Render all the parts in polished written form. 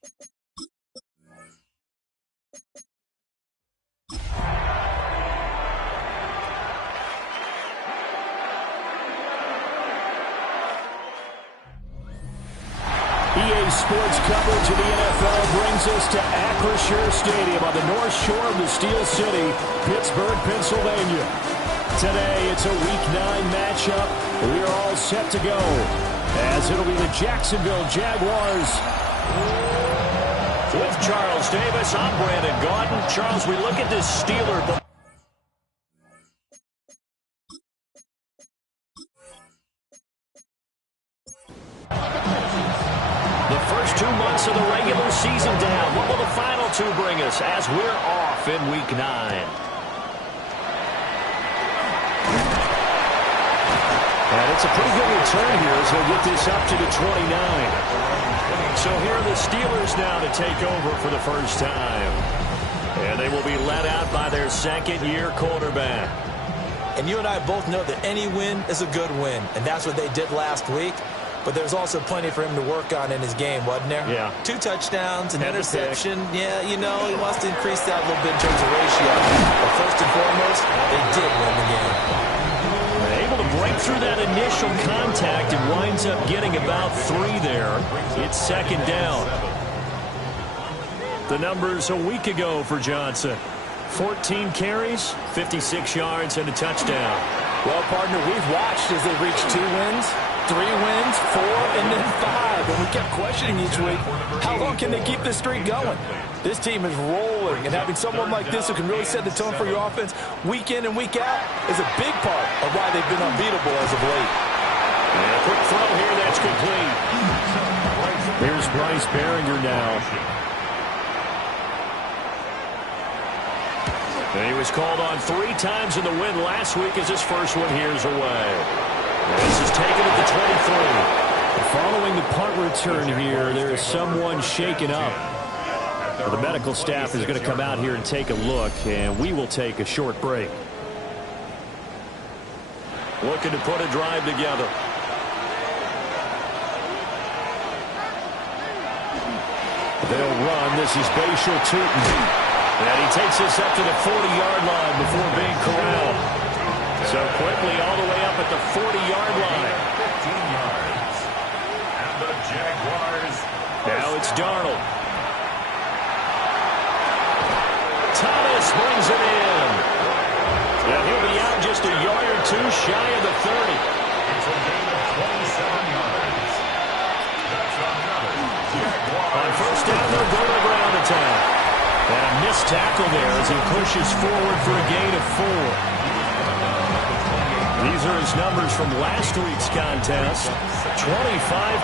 EA Sports coverage of the NFL brings us to Acrisure Stadium on the north shore of the Steel City, Pittsburgh, Pennsylvania. Today, it's a Week 9 matchup. We are all set to go, as it'll be the Jacksonville Jaguars. With Charles Davis, I'm Brandon Gaudin. Charles, we look at this Steeler. The first 2 months of the regular season down. What will the final 2 bring us as we're off in Week 9? And it's a pretty good return here as we'll get this up to the 29. So here are the Steelers now to take over for the first time. And they will be led out by their second-year quarterback. And you and I both know that any win is a good win. And that's what they did last week. But there's also plenty for him to work on in his game, wasn't there? Yeah. 2 touchdowns, an interception. Yeah, you know, he wants to increase that a little bit in terms of ratio. But first and foremost, they did win the game. They're able to break through that initial contact and winds up getting about 3 there. It's second down. The numbers a week ago for Johnson. 14 carries, 56 yards, and a touchdown. Well, partner, we've watched as they reached 2 wins. 3 wins, 4, and then 5. And we kept questioning each week, how long can they keep this streak going? This team is rolling, and having someone like this who can really set the tone for your offense week in and week out is a big part of why they've been unbeatable as of late. And a quick throw here, that's complete. Here's Bryce Behringer now. And he was called on 3 times in the win last week as his first one here's away. This is taken at the 23. Following the punt return here, there is someone shaken up. The medical staff is going to come out here and take a look, and we will take a short break. Looking to put a drive together. They'll run. This is Bashal Tootin. And he takes this up to the 40-yard line before being corralled. So quickly all the way up at the 40-yard line. 15 yards. And the Jaguars. Now it's Darnold. Thomas brings it in. And he'll be out just a yard or 2 shy of the 30. It's a gain of 27 yards. That's another Jaguars. On first down, they'll go to the ground attack. And a missed tackle there as he pushes forward for a gain of 4. These are his numbers from last week's contest. 25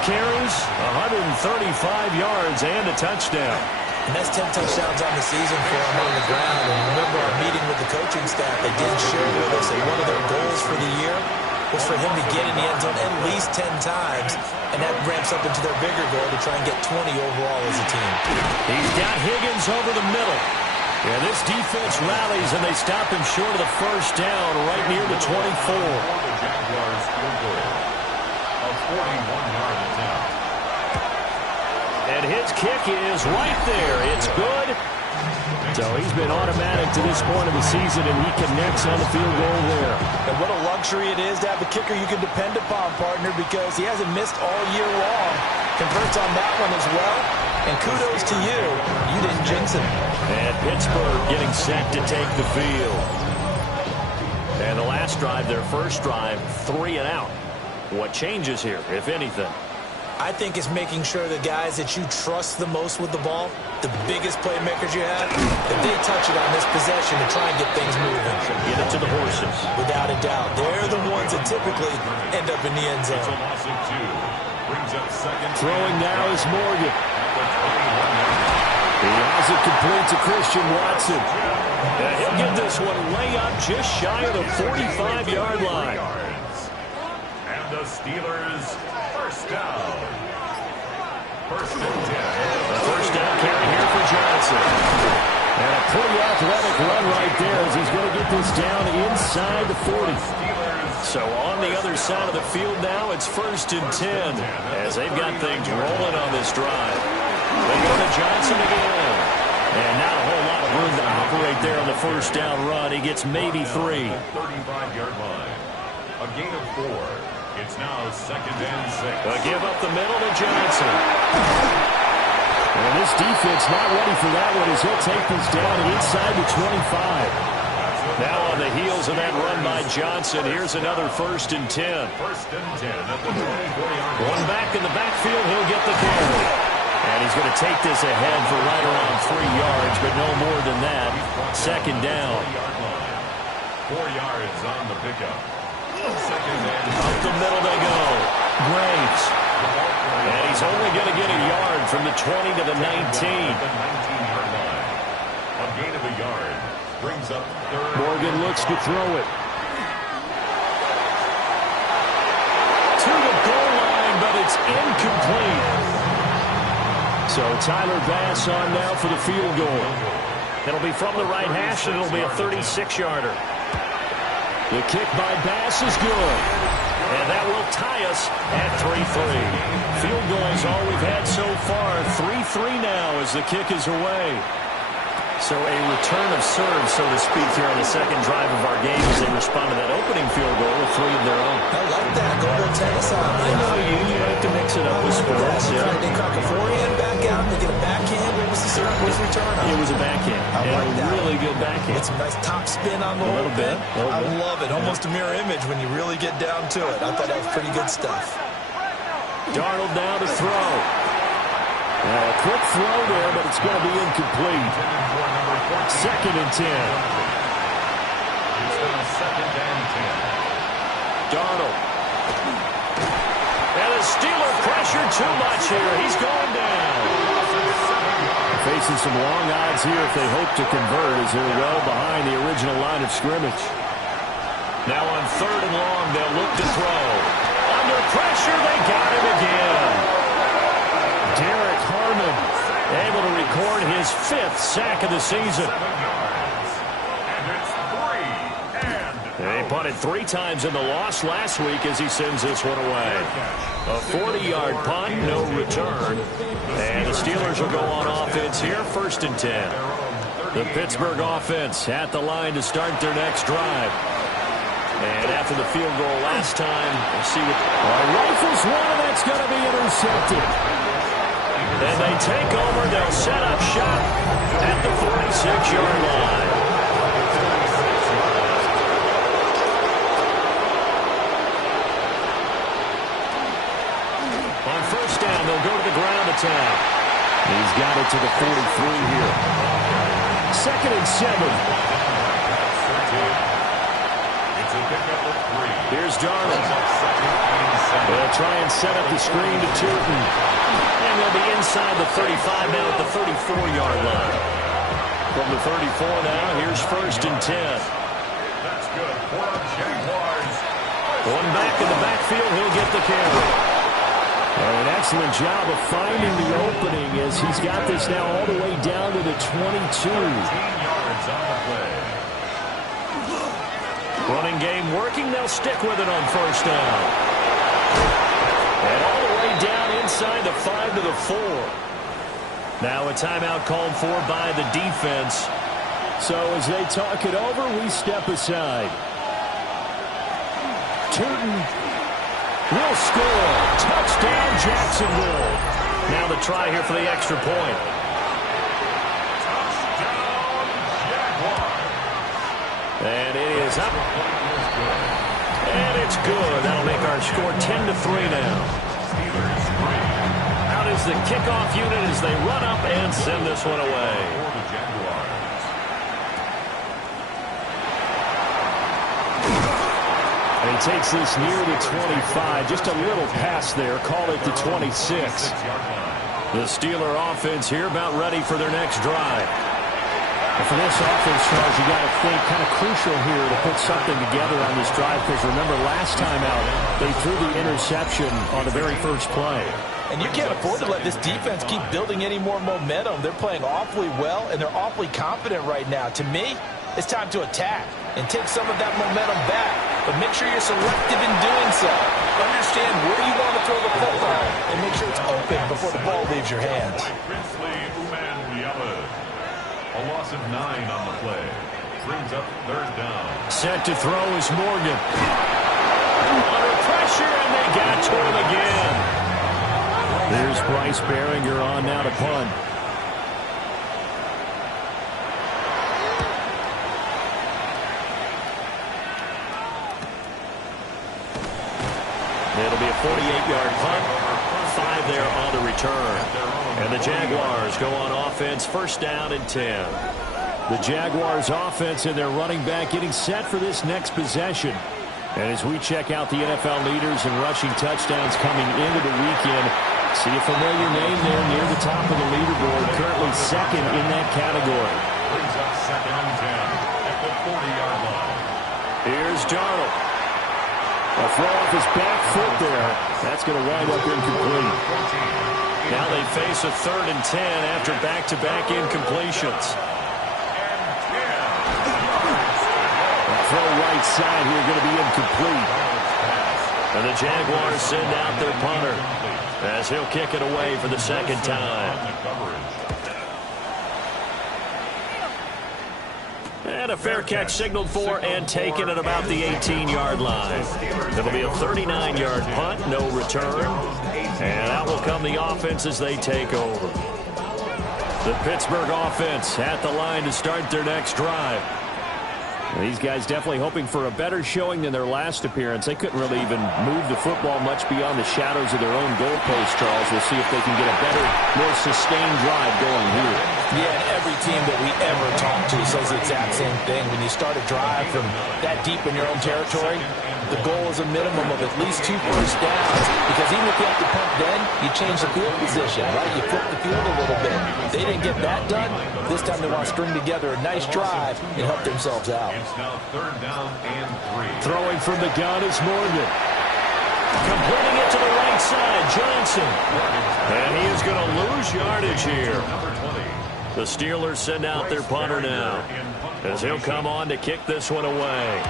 carries, 135 yards, and a touchdown. And that's 10 touchdowns on the season for him on the ground. And remember our meeting with the coaching staff, they did share with us that one of their goals for the year was for him to get in the end zone at least 10 times. And that ramps up into their bigger goal to try and get 20 overall as a team. He's got Higgins over the middle. Yeah, this defense rallies, and they stop him short of the first down right near the 24. The Jaguars field goal of 41-yard attempt. And his kick is right there. It's good. So he's been automatic to this point of the season, and he connects on the field goal there. And what a luxury it is to have a kicker you can depend upon, partner, because he hasn't missed all year long. Converts on that one as well. And kudos to you. You didn't jinx him. And Pittsburgh getting set to take the field. And the last drive, their first drive, 3 and out. What changes here, if anything? I think it's making sure the guys that you trust the most with the ball, the biggest playmakers you have, that they touch it on this possession to try and get things moving. Get it to the horses. Without a doubt. They're the ones that typically end up in the end zone. It's a loss of 2. Brings up second. Throwing now is Morgan. He has it complete to Christian Watson. And he'll get this one way up just shy of the 45-yard line. And the Steelers first down. First and 10. The first down carry here for Johnson. And a pretty athletic run right there as he's going to get this down inside the 40. So on the other side of the field now, it's first and 10 as they've got things rolling on this drive. They go to Johnson again. And not a whole lot of room to operate there on the first down run. He gets maybe 3. 35-yard line. A gain of 4. It's now 2nd and 6. But give up the middle to Johnson. And this defense not ready for that one as he'll take this down inside the 25. Now on the heels of that run by Johnson, here's another 1st and 10. 1st and 10 at the 24-yard line. One back in the backfield, he'll get the carry. And he's going to take this ahead for right around 3 yards, but no more than that. 2nd down. 4 yards on the pickup. 2nd and Up the middle they go. Graves. And he's only going to get a yard from the 20 to the 19. The 19-yard line. A gain of a yard brings up 3rd. Morgan looks to throw it. To the goal line, but it's incomplete. So Tyler Bass on now for the field goal. It'll be from the right hash, and it'll be a 36-yarder. The kick by Bass is good. And that will tie us at 3-3. Field goal is all we've had so far. 3-3 now as the kick is away. So a return of serve, so to speak, here on the second drive of our game as they respond to that opening field goal with 3 of their own. I like that. Go to tennis on. I know you have to mix it up with sports. Yeah. They crack a forehand back out. They get a backhand. What was the serve? What was the return on? It was a backhand. I like that. Really good backhand. It's a nice top spin on the a little bit. I love it. Almost a mirror image when you really get down to it. I thought that was pretty good stuff. Darnold now to throw. A quick throw there, but it's going to be incomplete. 2nd and 10. It's now 2nd and 10. Darnold. And the Steeler pressure too much here. He's going down. Facing some long odds here if they hope to convert as they're well behind the original line of scrimmage. Now on 3rd and long, they'll look to throw. Under pressure, they got him again. Derek Harmon able to record his 5th sack of the season. And he punted 3 times in the loss last week as he sends this one away. A 40-yard punt, no return. And the Steelers will go on offense here, 1st and 10. The Pittsburgh offense at the line to start their next drive. And after the field goal last time, we'll see what... Rifles one, and that's going to be intercepted. And they take over. They'll set up shop at the 46-yard line. On 1st down, they'll go to the ground attack. He's got it to the 43 here. 2nd and 7. Here's Darnold. They'll try and set up the screen to Tootin. And they'll be inside the 35 now at the 34-yard line. From the 34 now, here's 1st and 10. That's good for Jaguars. One back in the backfield, he'll get the carry. An excellent job of finding the opening as he's got this now all the way down to the 22. 15 yards on the play. Running game working. They'll stick with it on 1st down. And all the way down inside the 5 to the 4. Now a timeout called for by the defense. So as they talk it over, we step aside. Tootin will score. Touchdown, Jacksonville. Now the try here for the extra point. And it is up. And it's good. That'll make our score 10-3 now. Out is the kickoff unit as they run up and send this one away. And he takes this near the 25. Just a little pass there. Call it the 26. The Steeler offense here about ready for their next drive. And for this offense, Charles, you got to think kind of crucial here to put something together on this drive because remember last time out, they threw the interception on the very first play. And you can't afford to let this defense keep building any more momentum. They're playing awfully well, and they're awfully confident right now. To me, it's time to attack and take some of that momentum back. but make sure you're selective in doing so. Understand where you want to throw the football and make sure it's open before the ball leaves your hands. A loss of 9 on the play. Brings up 3rd down. Set to throw is Morgan. Under pressure, and they got to him again. There's Bryce Behringer on now to punt. It'll be a 48-yard punt. 5 there on the return. And the Jaguars go on offense, 1st down and 10. The Jaguars offense and their running back getting set for this next possession. And as we check out the NFL leaders in rushing touchdowns coming into the weekend, see a familiar name there near the top of the leaderboard, currently 2nd in that category. Brings up 2nd and 10 at the 40-yard line. Here's Darnold. A throw off his back foot there. That's going to wind up incomplete. Now they face a 3rd and 10 after back-to-back incompletions. Throw right side here going to be incomplete. And the Jaguars send out their punter as he'll kick it away for the 2nd time. And a fair catch signaled for and taken at about the 18-yard line. It'll be a 39-yard punt, no return. And out will come the offense as they take over. The Pittsburgh offense at the line to start their next drive. These guys definitely hoping for a better showing than their last appearance. They couldn't really even move the football much beyond the shadows of their own goalpost, Charles. We'll see if they can get a better, more sustained drive going here. Yeah, and every team that we ever talk to says the exact same thing. When you start a drive from that deep in your own territory, the goal is a minimum of at least 2 first downs. Because even if you have to punt then, you change the field position, right? You flip the field a little bit. They didn't get that done. This time they want to string together a nice drive and help themselves out. It's now 3rd down and 3. Throwing from the gun is Morgan. Completing it to the right side, Johnson. And he is going to lose yardage here. The Steelers send out their punter now as he'll come on to kick this one away.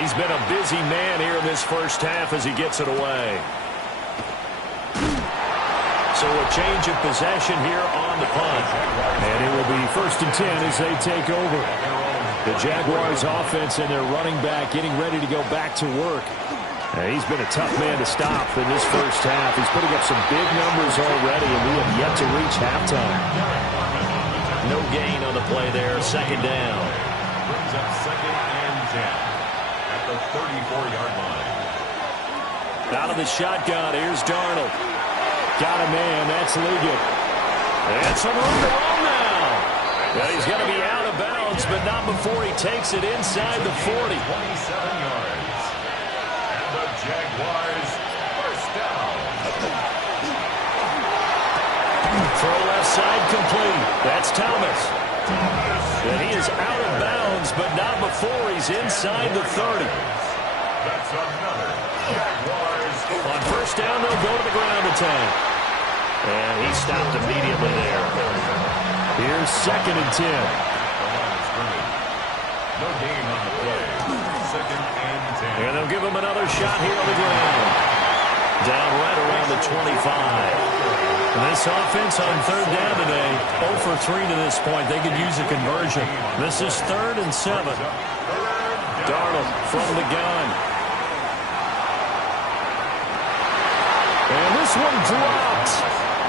He's been a busy man here in this first half as he gets it away. So a change of possession here on the punt. And it will be 1st and 10 as they take over. The Jaguars offense and their running back getting ready to go back to work. He's been a tough man to stop in this first half. He's putting up some big numbers already, and we have yet to reach halftime. No gain on the play there. 2nd down. Brings up 2nd and 10 at the 34-yard line. Out of the shotgun, here's Darnold. Got a man, that's Liggett. And some room to run now. Well, he's going to be out of bounds, but not before he takes it inside the 40. 27 yards. And the Jaguars 1st down. Throw left side complete. That's Thomas. And he is out of bounds, but not before he's inside the 30. That's another Jaguars. On 1st down, they'll go to the ground attack. And he stopped immediately there. Here's 2nd and 10. No gain on the play. 2nd and 10. And they'll give him another shot here on the ground. Down right around the 25. This offense on 3rd down today, 0 for 3 to this point. They could use a conversion. This is 3rd and 7. Darnold from the gun. And this one dropped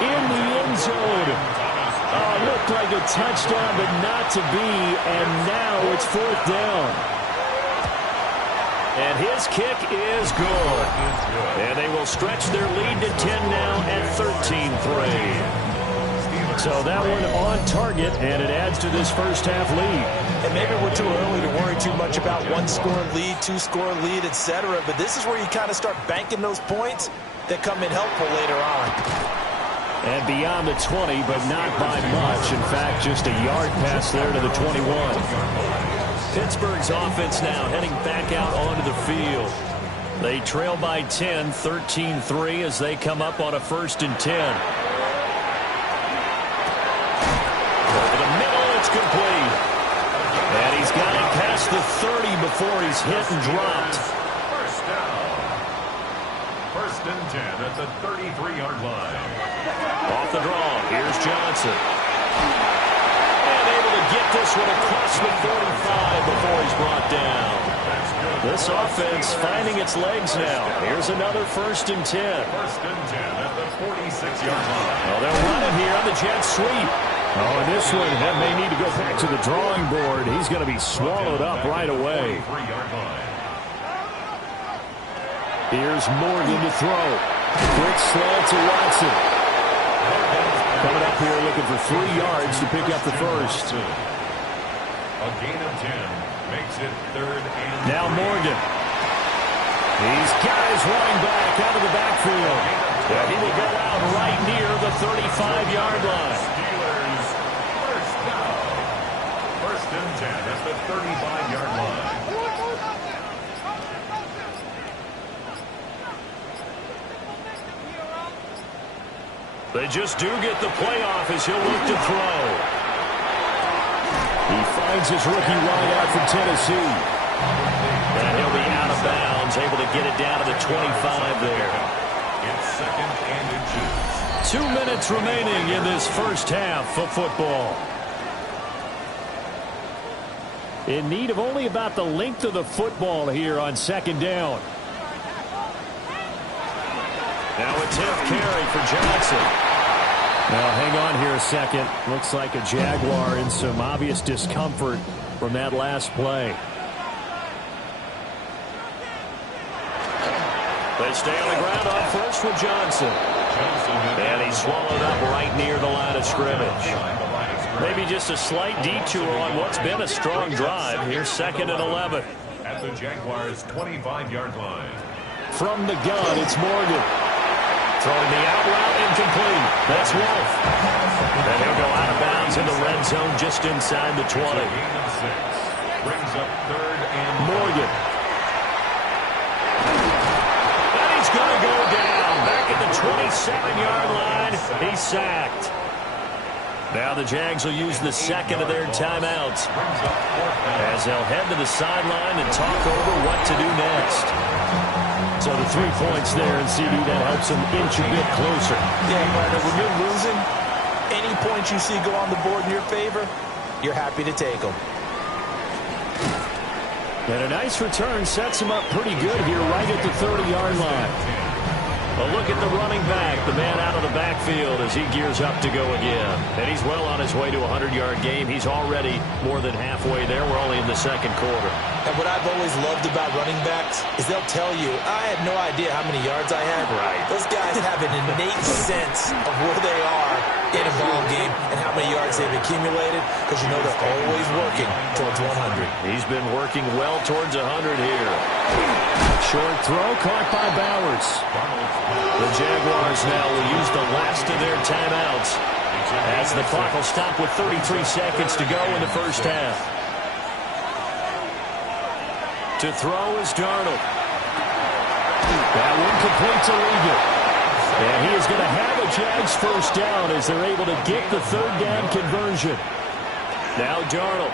in the end zone. Looked like a touchdown, but not to be. And now it's 4th down. And his kick is good. And they will stretch their lead to 10 now at 13-3. So that one on target, and it adds to this first half lead. And maybe we're too early to worry too much about 1-score lead, 2-score lead, etc. But this is where you kind of start banking those points that come in helpful later on. And beyond the 20, but not by much. In fact, just a yard pass there to the 21. Pittsburgh's offense now heading back out onto the field. They trail by 10, 13-3 as they come up on a 1st and 10. Over the middle, it's complete. And he's got it past the 30 before he's hit and dropped. First down. First and 10 at the 33-yard line. Off the draw, here's Johnson. And able to get this one across the 45 before he's brought down. This offense finding its legs now. Here's another first and 10. First and 10 at the 46-yard line. Well, they'll run it here on the jet sweep. Oh, and this one may need to go back to the drawing board. He's going to be swallowed up right away. 43-yard line. Here's Morgan to throw. Quick slant to Watson. Coming up here looking for 3 yards to pick up the first. A gain of 10 makes it third and Now Morgan. These guys running back out of the backfield. Yeah, he will go out right near the 35-yard line. Steelers first down. First and 10 at the 35-yard line. They just do get the playoff as he'll look to throw. He finds his rookie wideout from Tennessee. And he'll be out of bounds, able to get it down to the 25 there. It's second and inches. 2 minutes remaining in this first half of football. In need of only about the length of the football here on second down. Now a 10th carry for Johnson. Now, hang on here a second. Looks like a Jaguar in some obvious discomfort from that last play. They stay on the ground on first with Johnson. And he's swallowed up right near the line of scrimmage. Maybe just a slight detour on what's been a strong drive. Here's second and 11. At the Jaguars' 25-yard line. From the gun, it's Morgan. Throwing the out route incomplete. That's Wolf. And he'll go out of bounds in the red zone just inside the 20. Gain of 6. Brings up third and Morgan. And he's going to go down. Back at the 27-yard line. He's sacked. Now the Jags will use the second of their timeouts as they'll head to the sideline and talk over what to do next. So the 3 points there, and CD, that helps them inch a bit closer. Yeah, Brandon, when you're losing, any points you see go on the board in your favor, you're happy to take them. And a nice return sets him up pretty good here right at the 30-yard line. A look at the running back, the man out of the backfield as he gears up to go again. And he's well on his way to a 100-yard game. He's already more than halfway there. We're only in the second quarter. And what I've always loved about running backs is they'll tell you, I had no idea how many yards I had. Right. Those guys have an innate sense of where they are in a ball game and how many yards they've accumulated because you know they're always working towards 100. He's been working well towards 100 here. Short throw caught by Bowers. The Jaguars now will use the last of their timeouts as the clock will stop with 33 seconds to go in the first half. To throw is Darnold. That one complete to Regan. And he is going to have a Jags first down as they're able to get the third down conversion. Now Darnold.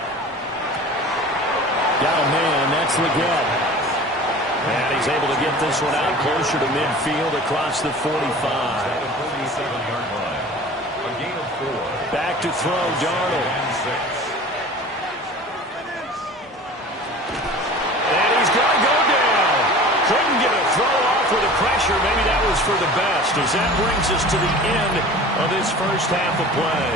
Got a man, that's Leggett. And he's able to get this one out closer to midfield across the 45. Back to throw, Darnold. And he's going to go down. Couldn't get a throw off with the pressure. Maybe that was for the best as that brings us to the end of this first half of play.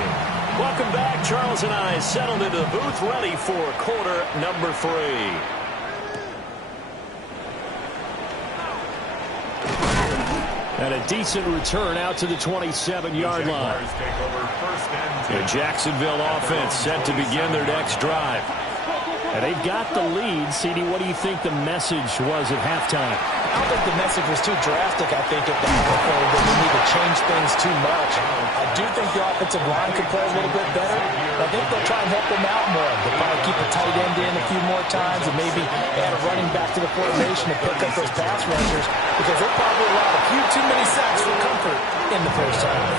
Welcome back. Charles and I settled into the booth ready for quarter number 3. And a decent return out to the 27-yard line. The Jacksonville offense set to begin their next drive. And they've got the lead. CD, what do you think the message was at halftime? I don't think the message was too drastic, I think, at the half that we need to change things too much. I do think the offensive line could play a little bit better. I think they'll try and help them out more. They'll probably keep a tight end in a few more times and maybe add a running back to the formation to pick up those pass rushers because they probably allowed a few too many sacks for comfort in the first half.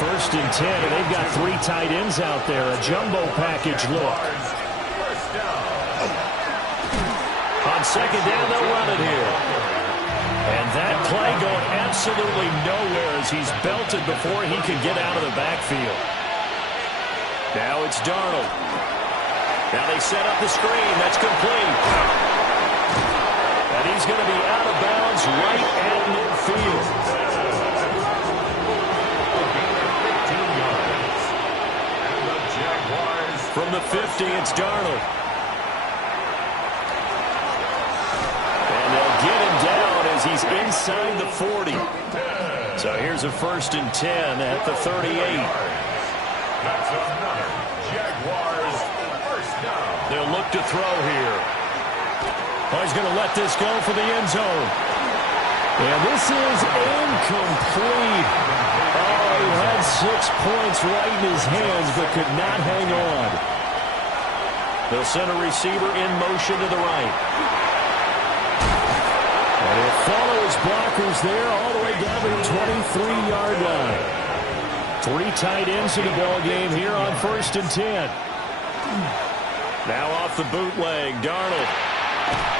First and 10, and they've got 3 tight ends out there. A jumbo package look. on second down, they'll run it here. And that play going absolutely nowhere as he's belted before he can get out of the backfield. Now it's Darnold. Now they set up the screen. That's complete. And he's going to be out of bounds right at midfield. From the 50, it's Darnold. And they'll get him down as he's inside the 40. So here's a 1st and 10 at the 38. That's another Jaguars first down. They'll look to throw here. Oh, he's going to let this go for the end zone. And this is incomplete. Oh, he had 6 points right in his hands but could not hang on. They'll send a receiver in motion to the right. And he'll follow his blockers there all the way down to the 23-yard line. 3 tight ends in the ball game here on 1st and 10. Now off the bootleg, Darnold.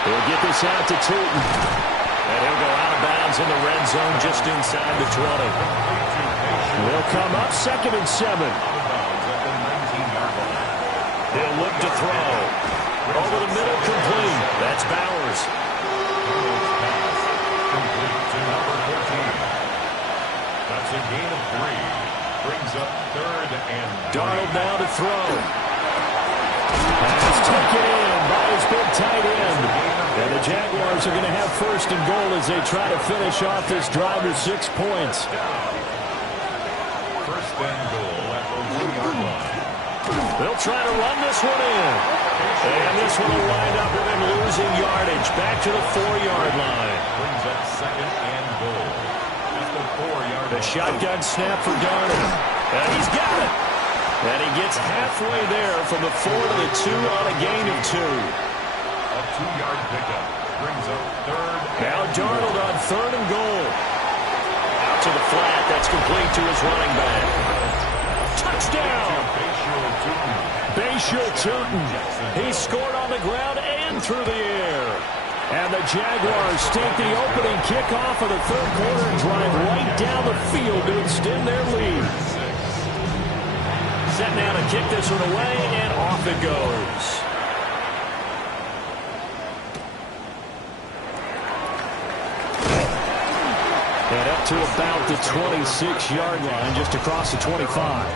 He'll get this out to Tootin. And he'll go out of bounds in the red zone just inside the 20. They'll come up 2nd and 7. They'll look to throw. Over the middle, complete. That's Bowers. Complete to number 14. That's a gain of 3. Brings up 3rd and 3. Darnold now to throw. That's taken in by his big tight end. And the Jaguars are going to have 1st and goal as they try to finish off this drive with 6 points. 1st and goal at the 1-yard line. They'll try to run this one in. And this one will wind up with him losing yardage. Back to the 4-yard line. Brings up 2nd and goal at the 4-yard line. The shotgun snap for Darnold. And he's got it. And he gets halfway there from the 4 to the 2 on a gain of 2. A 2-yard pickup brings up 3rd. Now Darnold on 3rd and goal. Out to the flat. That's complete to his running back. Touchdown. Bayshore Tootin. He scored on the ground and through the air. And the Jaguars take the opening kickoff of the 3rd quarter and drive right down the field to extend their lead. Set now to kick this one away, and off it goes. And up to about the 26-yard line, just across the 25.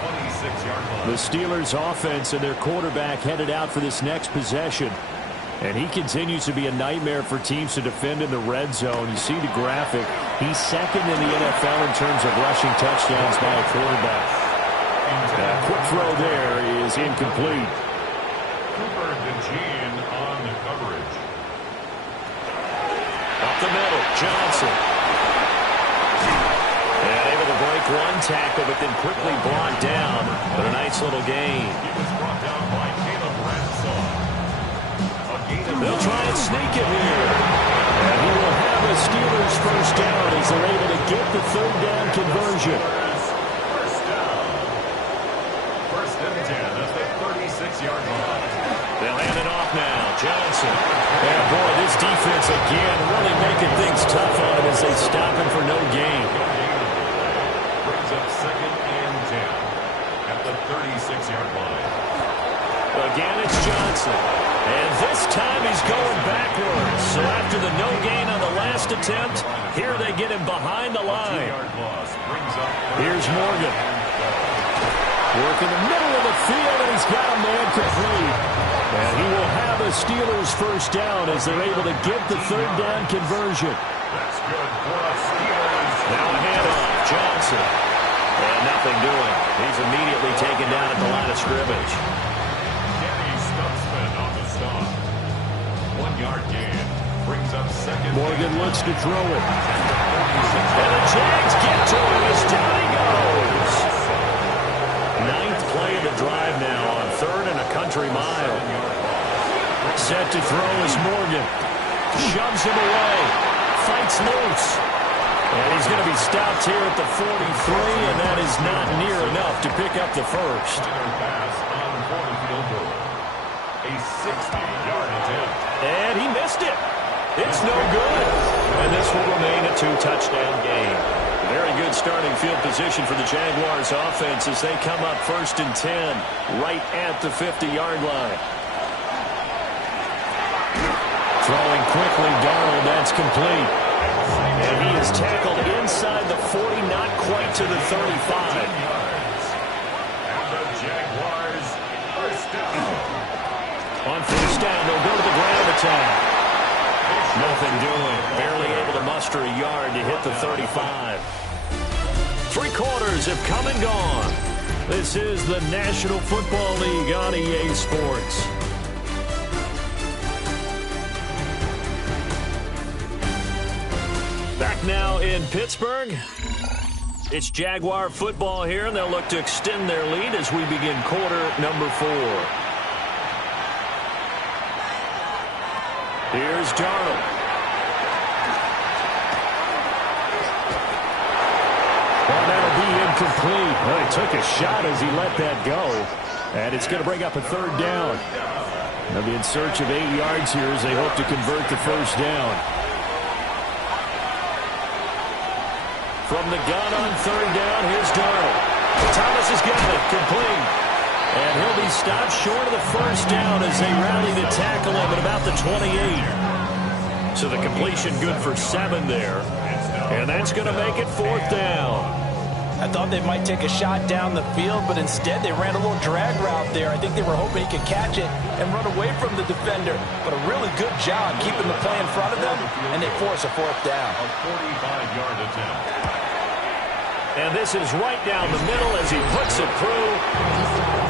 The Steelers' offense and their quarterback headed out for this next possession. And he continues to be a nightmare for teams to defend in the red zone. You see the graphic. He's 2nd in the NFL in terms of rushing touchdowns by a quarterback. A quick throw there is incomplete. Cooper DeJean on the coverage. Up the middle, Johnson. And able to break one tackle, but then quickly brought down. But a nice little gain. He was brought down by Caleb Ransom. They'll try and sneak it here. And he will have a Steelers first down as they're able to get the 3rd down conversion. First down. 1st and 10 at the 36-yard line. They'll hand it off now. Johnson. And boy, this defense again really making things tough on him as they stop him for no gain. Brings up 2nd and 10 at the 36-yard line. Again, it's Johnson. And this time he's going backwards. So after the no gain on the last attempt, here they get him behind the line. Here's Morgan. Work in the middle of the field, and he's got a man complete. And he will have a Steelers first down as they're able to get the 3rd down conversion. That's good for us Steelers. Now a handoff, Johnson. And nothing doing. He's immediately taken down at the line of scrimmage. On the stop. 1-yard gain. Brings up 2nd. Morgan looks to throw it. And the Jags get to him as down he goes. 9th play of the drive now on 3rd and a country mile. Set to throw is Morgan. Shoves him away. Fights loose. And he's going to be stopped here at the 43, and that is not near enough to pick up the first. Pass on for the field goal. A 60-yard attempt. And he missed it. It's no good. And this will remain a 2-touchdown game. Very good starting field position for the Jaguars offense as they come up 1st and 10 right at the 50-yard line. Throwing quickly, Darnold, that's complete. And he is tackled inside the 40, not quite to the 35. And the Jaguars first down. On first down, they'll go to the ground attack. Nothing doing. Barely able to muster a yard to hit the 35. 3 quarters have come and gone. This is the National Football League on EA Sports. Back now in Pittsburgh. It's Jaguar football here, and they'll look to extend their lead as we begin quarter number 4. Here's Darnold. Well, that'll be incomplete. Well, he took a shot as he let that go. And it's going to bring up a 3rd down. They'll be in search of 8 yards here as they hope to convert the first down. From the gun on 3rd down, here's Darnold. Thomas has got it, complete. And he'll be stopped short of the first down as they rally to tackle him at about the 28. So the completion good for 7 there. And that's going to make it 4th down. I thought they might take a shot down the field, but instead they ran a little drag route there. I think they were hoping he could catch it and run away from the defender. But a really good job keeping the play in front of them, and they force a 4th down. A 45-yard attempt. And this is right down the middle as he puts it through.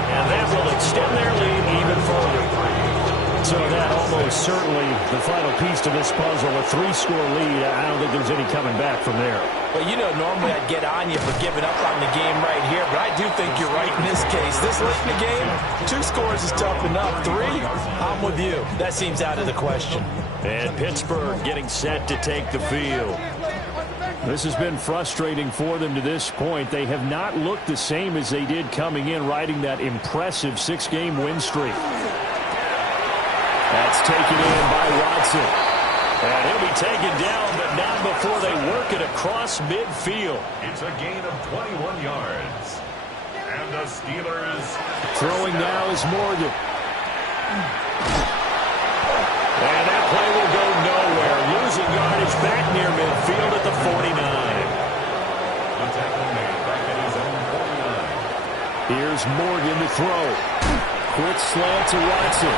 And that will extend their lead even further. So that almost certainly the final piece to this puzzle, a 3-score lead. I don't think there's any coming back from there. Well, you know, normally I'd get on you for giving up on the game right here, but I do think you're right in this case. This late in the game, 2 scores is tough enough. 3, I'm with you. That seems out of the question. And Pittsburgh getting set to take the field. This has been frustrating for them to this point. They have not looked the same as they did coming in, riding that impressive 6-game win streak. That's taken in by Watson. And he'll be taken down, but not before they work it across midfield. It's a gain of 21 yards. And the Steelers... Throwing now is Morgan. And that play will go nowhere. Losing yardage back near midfield at the 49. The tackle made back at his own 49. Here's Morgan to throw. Quick slant to Watson.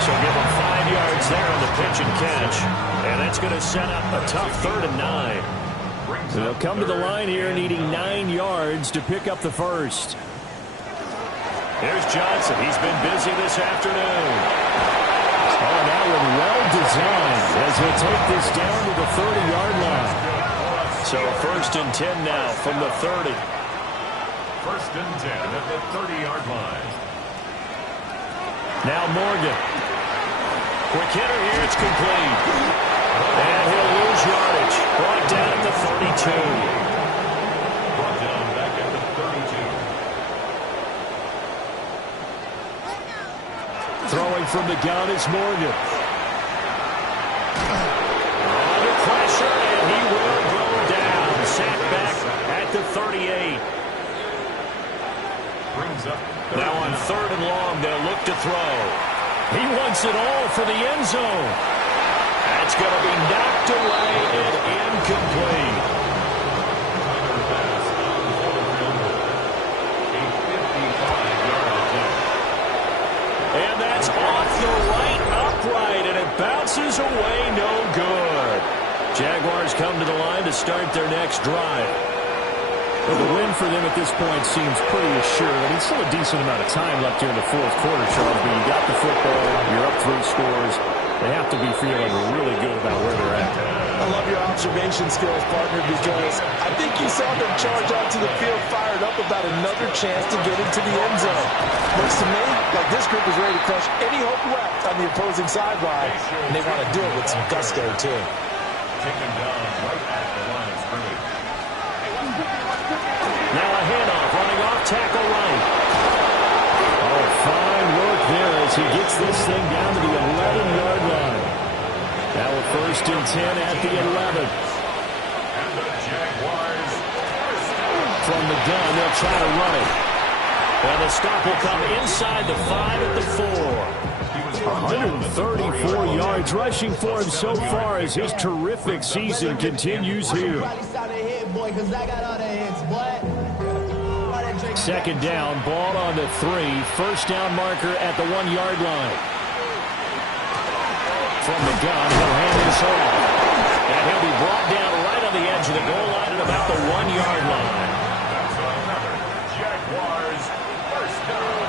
So give him 5 yards there on the pitch and catch. And that's going to set up a tough 3rd and 9. They'll come to the line here needing 9 yards to pick up the first. There's Johnson. He's been busy this afternoon. Oh, that one well designed as he'll take this down to the 30-yard line. So 1st and 10 now from the 30. 1st and 10 at the 30-yard line. Now Morgan. Quick hitter here, it's complete. And he'll lose yardage. Brought down at the 32. Brought down back at the 32. Throwing from the gun is Morgan. Under pressure, and he will go down. Sacked back at the 38. Brings up now on 3rd and long, they'll look to throw. He wants it all for the end zone. That's going to be knocked away and incomplete. And that's off the right upright, and it bounces away, no good. Jaguars come to the line to start their next drive. Well, the win for them at this point seems pretty assured. I mean, still a decent amount of time left here in the 4th quarter, Charles, but you got the football, you're up 3 scores. They have to be feeling really good about where they're at. I love your observation skills, partner, because I think you saw them charge onto the field fired up about another chance to get into the end zone. Looks to me like this group is ready to crush any hope left on the opposing sideline, and they want to do it with some gusto, too. taken down right at the line of scrimmage. Now a handoff, running off tackle right. Oh, fine work there as he gets this thing down to the 11-yard line. That First and 10 at the 11. And the Jaguars. From the gun, they'll try to run it. And the stop will come inside the 5 at the 4. 134 yards rushing for him so far as his terrific season continues here. Second down, ball on the 3. First down marker at the 1-yard line. From the gun, he'll hand this off. And he'll be brought down right on the edge of the goal line at about the 1-yard line. That's another Jaguars first down.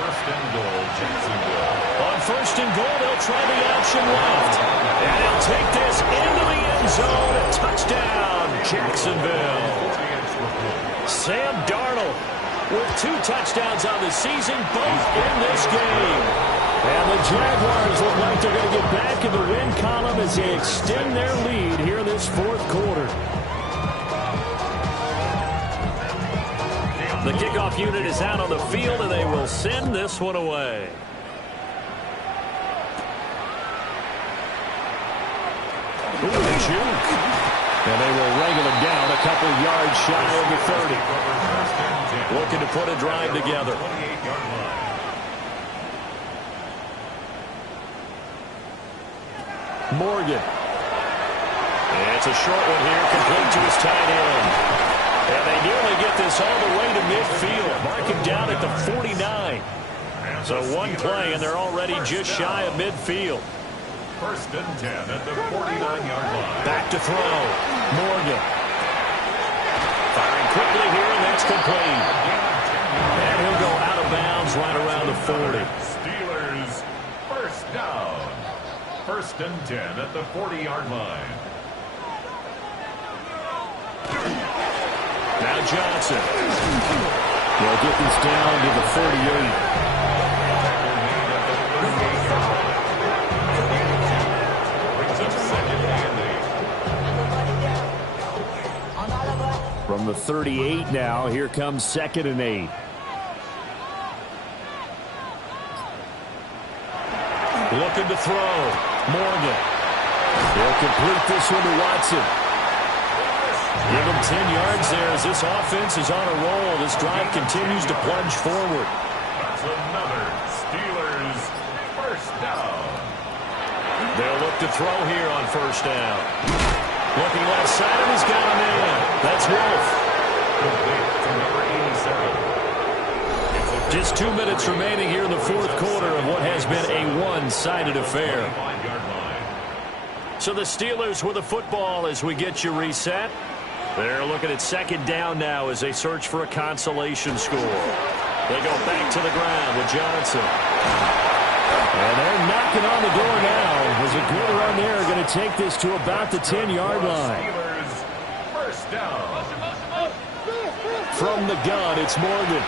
First and goal, Jacksonville. On first and goal, they'll try the option left. And he'll take this into the end zone. A touchdown, Jacksonville. Sam Darnold with 2 touchdowns on the season, both in this game. And the Jaguars look like they're going to get back in the win column as they extend their lead here in this 4th quarter. The kickoff unit is out on the field, and they will send this one away. Ooh, the juke. And they will wrangle him down a couple yards shy of the 30. Looking to put a drive together. Morgan. And it's a short one here, complete to his tight end. And they nearly get this all the way to midfield. Mark him down at the 49. So one play, and they're already just shy of midfield. First and 10 at the 49-yard line. Back to throw. Morgan. Firing quickly here, and that's complete. And he'll go out of bounds right around the 40. Steelers first down. First and 10 at the 40-yard line. Now Johnson. They'll get this down to the 38. From the 38 now, here comes 2nd and 8. Looking to throw. Morgan. They'll complete this one to Watson. Give him 10 yards there as this offense is on a roll. This drive continues to plunge forward. That's another Steelers first down. They'll look to throw here on first down. Looking left side, and he's got him in. That's Wolf. Just 2 minutes remaining here in the 4th quarter of what has been a one-sided affair. So the Steelers with the football as we get you reset. They're looking at 2nd down now as they search for a consolation score. They go back to the ground with Johnson. And they're knocking on the door now. As a good run there, going to take this to about the 10-yard line. Steelers first down. From the gun, it's Morgan.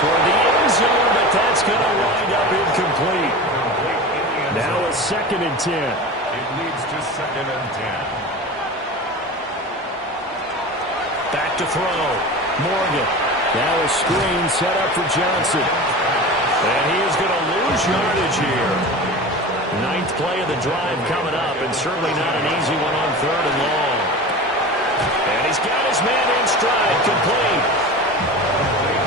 Toward the end zone, but that's going to wind up incomplete. Now a 2nd and 10. It leads to 2nd and 10. Back to throw. Morgan. Now a screen set up for Johnson. And he is going to lose yardage here. 9th play of the drive coming up, and certainly not an easy one on 3rd and long. And he's got his man in stride, complete.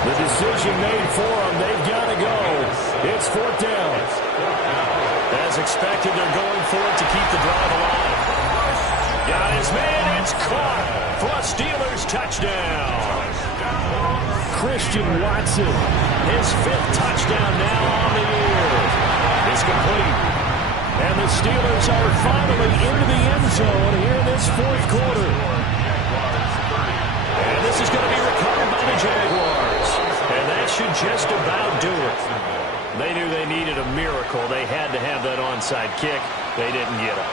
The decision made for him. They've got to go. It's 4th down. As expected, they're going for it to keep the drive alive. Got his man. It's caught for a Steelers touchdown. Christian Watson, his 5th touchdown now on the year. It's complete. And the Steelers are finally into the end zone here in this 4th quarter. And this is going to be recovered by the Jaguars. And that should just about do it. They knew they needed a miracle. They had to have that onside kick. They didn't get it.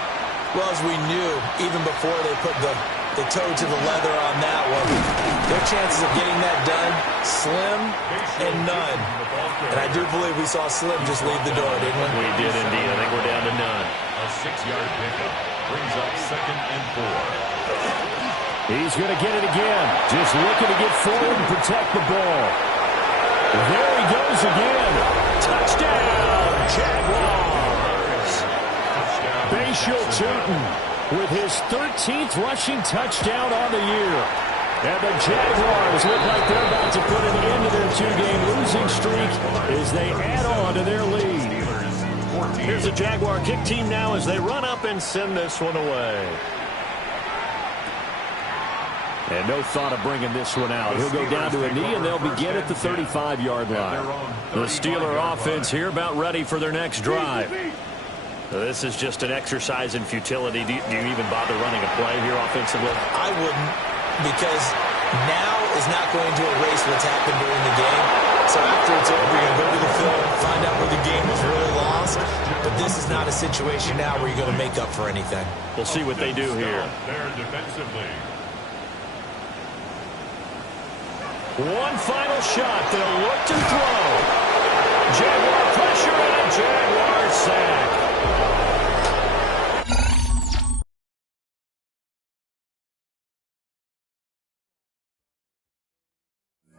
Well, as we knew, even before they put the toe to the leather on that one, their chances of getting that done, slim and none. And I do believe we saw Slim just leave the door, didn't we? We did indeed. I think we're down to none. A 6-yard pickup brings up 2nd and 4. He's going to get it again. Just looking to get forward and protect the ball. There he goes again. Touchdown, Jaguars. Touchdown, Marshall Tootin with his 13th rushing touchdown on the year. And the Jaguars look like they're about to put an end to their two-game losing streak as they add on to their lead. Here's the Jaguar kick team now as they run up and send this one away. And no thought of bringing this one out. He'll go down to a knee, and they'll begin at the 35-yard line. The Steeler offense here about ready for their next drive. This is just an exercise in futility. Do you even bother running a play here offensively? I wouldn't, because now is not going to erase what's happened during the game. So after it's over, you're going to go to the film, find out where the game was really lost. But this is not a situation now where you're going to make up for anything. We'll see what they do here. There defensively. One final shot. They'll look to throw.